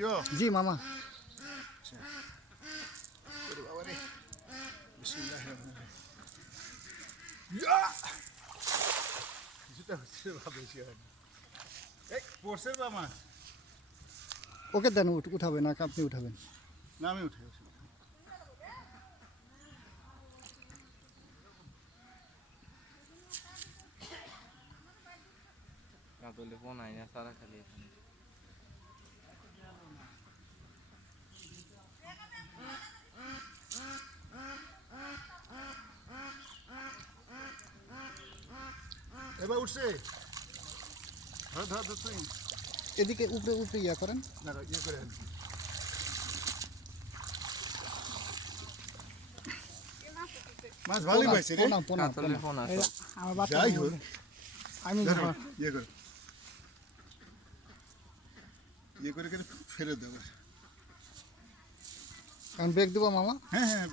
Video জি মামা। আচ্ছা ওরে বাবা রে বিসমিল্লাহির রহমানির রহিম ইয়া কিছুটা হচ্ছে বাবা বেশি হয় না এই পড়ছে বা মাছ ওকে দেন উঠাবেন না আপনি উঠাবেন। না আমি উঠে আসি কাতলে ফোন আই না সারা খালি এখানে এবার উঠছে ধর ধর ধর তুই এদিকে উপরে উপরে ইয়া করেন। না ইয়ে করে আন। মাছ ভালোই পাইছে রে পোনা পোনা কাতলে ফোন আছে আমার বাচ্চা যাই হোক আমি ধরো ইয়ে করে ইয়ে করে ফেলে দেবো কারণ ব্রেক দেবো মামা। হ্যাঁ হ্যাঁ